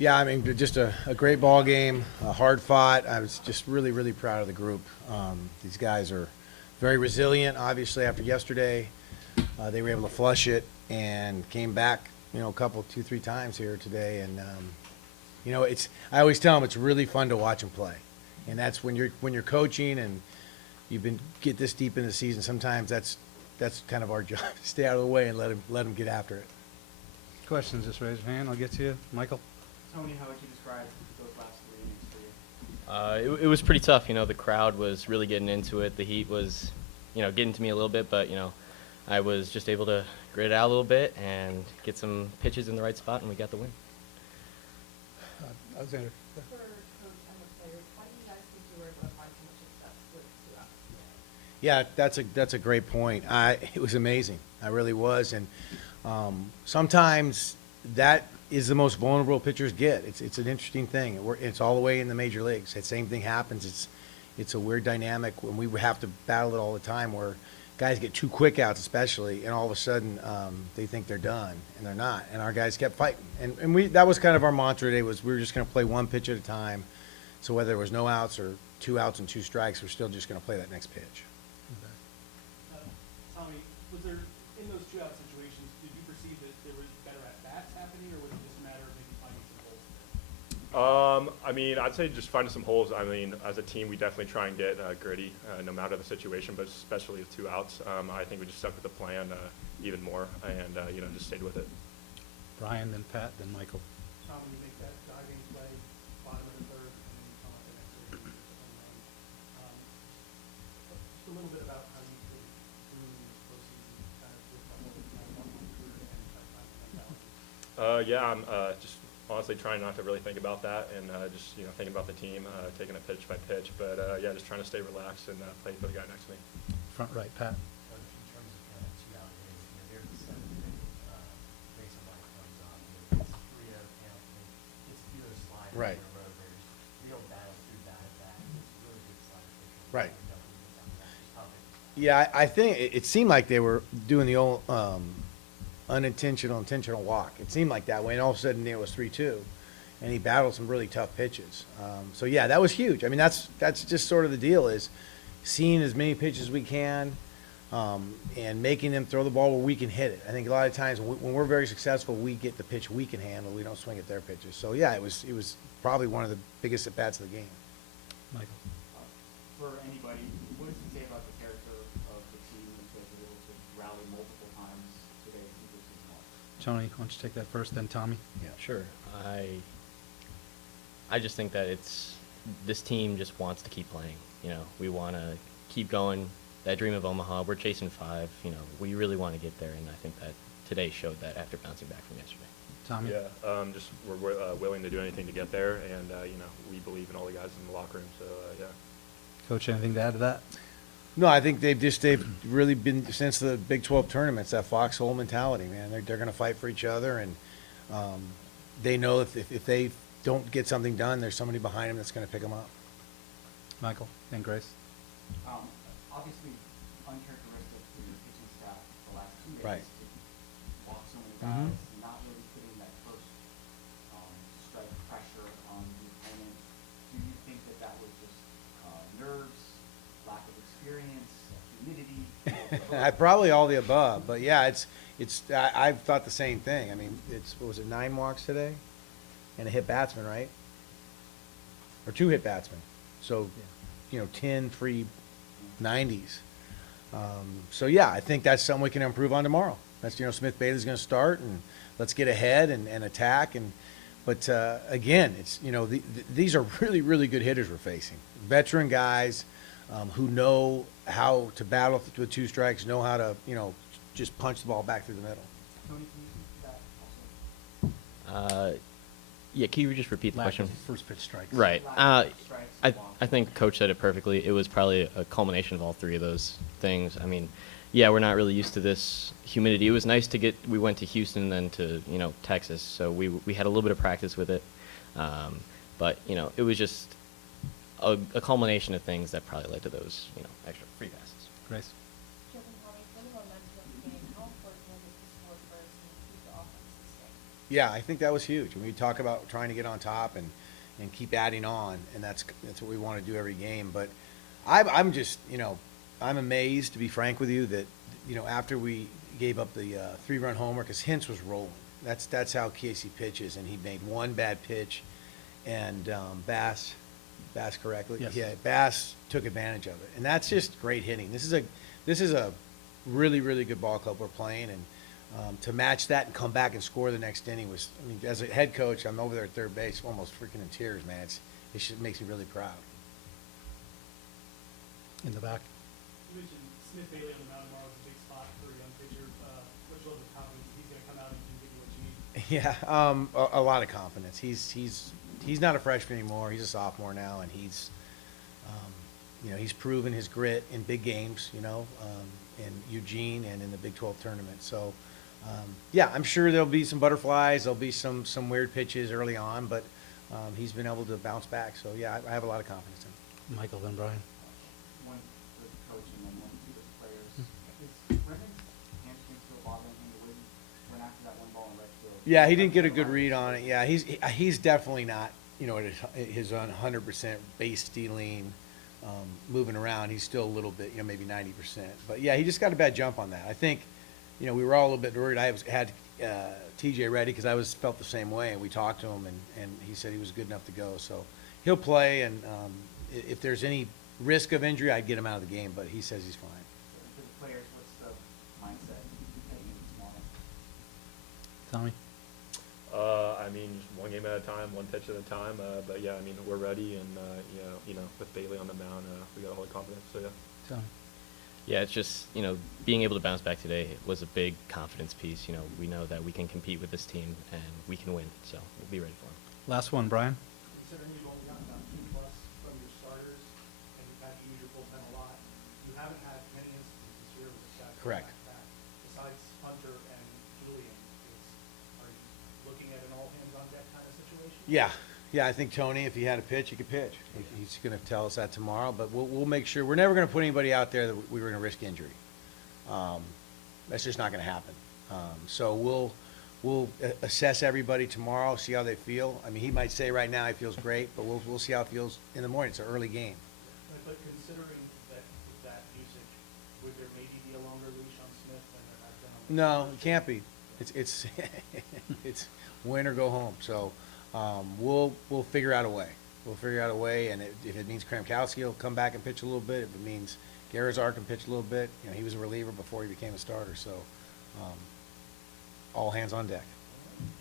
Yeah, I mean, just a great ball game, hard fought. I was just really, really proud of the group. These guys are very resilient. Obviously, after yesterday, they were able to flush it and came back, a couple, 2, 3 times here today. And I always tell them it's really fun to watch them play. And that's when you're coaching and get this deep in the season. Sometimes that's kind of our job: stay out of the way and let them get after it. Questions? Just raise your hand. I'll get to you, Michael. Tony, how would you describe those last 3 innings for you? It was pretty tough. The crowd was really getting into it. The heat was, getting to me a little bit, but, I was just able to grit it out a little bit and get some pitches in the right spot, and we got the win. Alexander. For coach and the players, why do you guys think you were able to find so much success with 2 outs? Yeah, that's a great point. It was amazing. I really was, and sometimes that is the most vulnerable pitchers get. It's an interesting thing. It's all the way in the major leagues. The same thing happens. It's a weird dynamic when we have to battle it all the time, where guys get 2 quick outs, especially, and all of a sudden they think they're done, and they're not. And our guys kept fighting, and that was kind of our mantra today. Was we were just going to play 1 pitch at a time. So whether there was no outs or 2 outs and 2 strikes, we're still just going to play that next pitch. Tommy, was there, in those 2-out situations, did you perceive that there was better at-bats happening, or was it just a matter of maybe finding some holes there? I'd say just finding some holes. As a team, we definitely try and get gritty, no matter the situation, but especially with 2 outs. I think we just stuck with the plan even more and, just stayed with it. Brian, then Pat, then Michael. Tom, when you make that diving play, bottom of the 3rd, and then you come up the next inning, just a little bit about how you could do in this postseason, kind of with the whole kind of one-run career and type mentality. I'm just honestly trying not to really think about that and just thinking about the team, taking it pitch by pitch. But just trying to stay relaxed and play for the guy next to me. Front right, Pat. In terms of kind of 2-out innings, there's the 7th inning, Mason White comes on, it's 3 out of penalty, it's Steeler slide Right. in a row. There's real battle through that at that. It's a really good slider pitcher. Right. Just how big is that? Yeah, I think it seemed like they were doing the old intentional walk. It seemed like that way, and all of a sudden it was 3-2, and he battled some really tough pitches. So yeah, that was huge. That's just sort of the deal, is seeing as many pitches as we can, and making them throw the ball where we can hit it. I think a lot of times when we're very successful, we get the pitch we can handle. We don't swing at their pitches. So yeah, it was probably one of the biggest at bats of the game. Michael. For anybody, what does it say about the character of the team that they were able to rally multiple times today in this season? Tony, why don't you take that first, then Tommy? Yeah. Sure. I just think that this team just wants to keep playing. We want to keep going. That dream of Omaha, we're chasing 5. We really want to get there, and I think that today showed that after bouncing back from yesterday. Tommy? Yeah, just we're willing to do anything to get there, and we believe in all the guys in the locker room. So yeah. Coach, anything to add to that? No, I think they've really been, since the Big 12 tournaments, that foxhole mentality, man. They're going to fight for each other, and they know if they don't get something done, there's somebody behind them that's going to pick them up. Michael and Grace. Obviously, uncharacteristic for your pitching staff the last 2 days Right. to walk so many Mhm. guys, not really putting that first strike pressure on the opponent. Do you think that was just nerves, lack of experience, humidity? Probably all the above, but yeah, I've thought the same thing. What was it, 9 walks today, and a hit batsman, right? Or 2 hit batsmen. So, 10 free 90s. So yeah, I think that's something we can improve on tomorrow. That's Smith Bailey's going to start, and let's get ahead and attack. But again, it's these are really, really good hitters we're facing. Veteran guys who know how to battle with 2 strikes, know how to just punch the ball back through the middle. Tony, can you speak to that also? Yeah, can you just repeat the Lack question? of first pitch strikes. Right. Lack of strikes and walks. I think Coach said it perfectly. It was probably a culmination of all 3 of those things. Yeah, we're not really used to this humidity. It was nice we went to Houston and then to, Texas, so we had a little bit of practice with it. But, it was just a culmination of things that probably led to those, extra free passes. Grace. Chip and Tommy, for the momentum of the game, how important was it to score first and keep the offense sustained? Yeah, I think that was huge. When we talk about trying to get on top and keep adding on, and that's what we want to do every game. But I'm just, I'm amazed, to be frank with you, that, after we gave up the 3-run homer, because Hintz was rolling. That's how Casey pitches, and he made one bad pitch, and Bass correctly? Yes. Yeah, Bass took advantage of it, and that's just great hitting. This is a really, really good ball club we're playing, and to match that and come back and score the next inning was, as a head coach, I'm over there at third base, almost freaking in tears, man. It just makes me really proud. In the back. You mentioned Smith Bailey on the mound tomorrow is a big spot for a young pitcher. Which level of confidence he's going to come out and give you what you need? Yeah, a lot of confidence. He's not a freshman anymore. He's a sophomore now, and he's proven his grit in big games, in Eugene and in the Big 12 tournament. So, yeah, I'm sure there'll be some butterflies. There'll be some weird pitches early on, but he's been able to bounce back. So, yeah, I have a lot of confidence in him. Michael, then Brian. One to the coach and then one to the players. Is Brennan's hamstring still bothering him the way he went after that one ball in right field? Yeah, he didn't get a good read on it. Yeah, he's definitely not, at his 100% base stealing, moving around. He's still a little bit, maybe 90%. But yeah, he just got a bad jump on that. I think, we were all a little bit worried. I had TJ ready because I felt the same way, and we talked to him, and he said he was good enough to go. So he'll play, and if there's any risk of injury, I'd get him out of the game. But he says he's fine. For the players, what's the mindset heading into tomorrow? Tommy. Just one game at a time, one pitch at a time. But yeah, we're ready, and with Bailey on the mound, we got a lot of confidence. So yeah. Tommy. Yeah, it's just, being able to bounce back today was a big confidence piece. We know that we can compete with this team and we can win, so we'll be ready for it. Last one, Brian. Considering you've only gotten about 2+ from your starters and you've had to use your bullpen a lot, you haven't had many instances this year with the guys Correct. back. Besides Hunter and Julian, are you looking at an all-hands-on-deck kind of situation? Yeah, I think Tony, if he had a pitch, he could pitch. He's going to tell us that tomorrow, but we'll make sure. We're never going to put anybody out there that we were going to risk injury. That's just not going to happen. So we'll assess everybody tomorrow, see how they feel. He might say right now he feels great, but we'll see how it feels in the morning. It's an early game. But considering that usage, would there maybe be a longer leash on Smith than there has been on? No, it can't be. It's it's win or go home. So we'll figure out a way. We'll figure out a way, and if it means Kramkowski will come back and pitch a little bit, if it means Garazar can pitch a little bit, he was a reliever before he became a starter. So all hands on deck.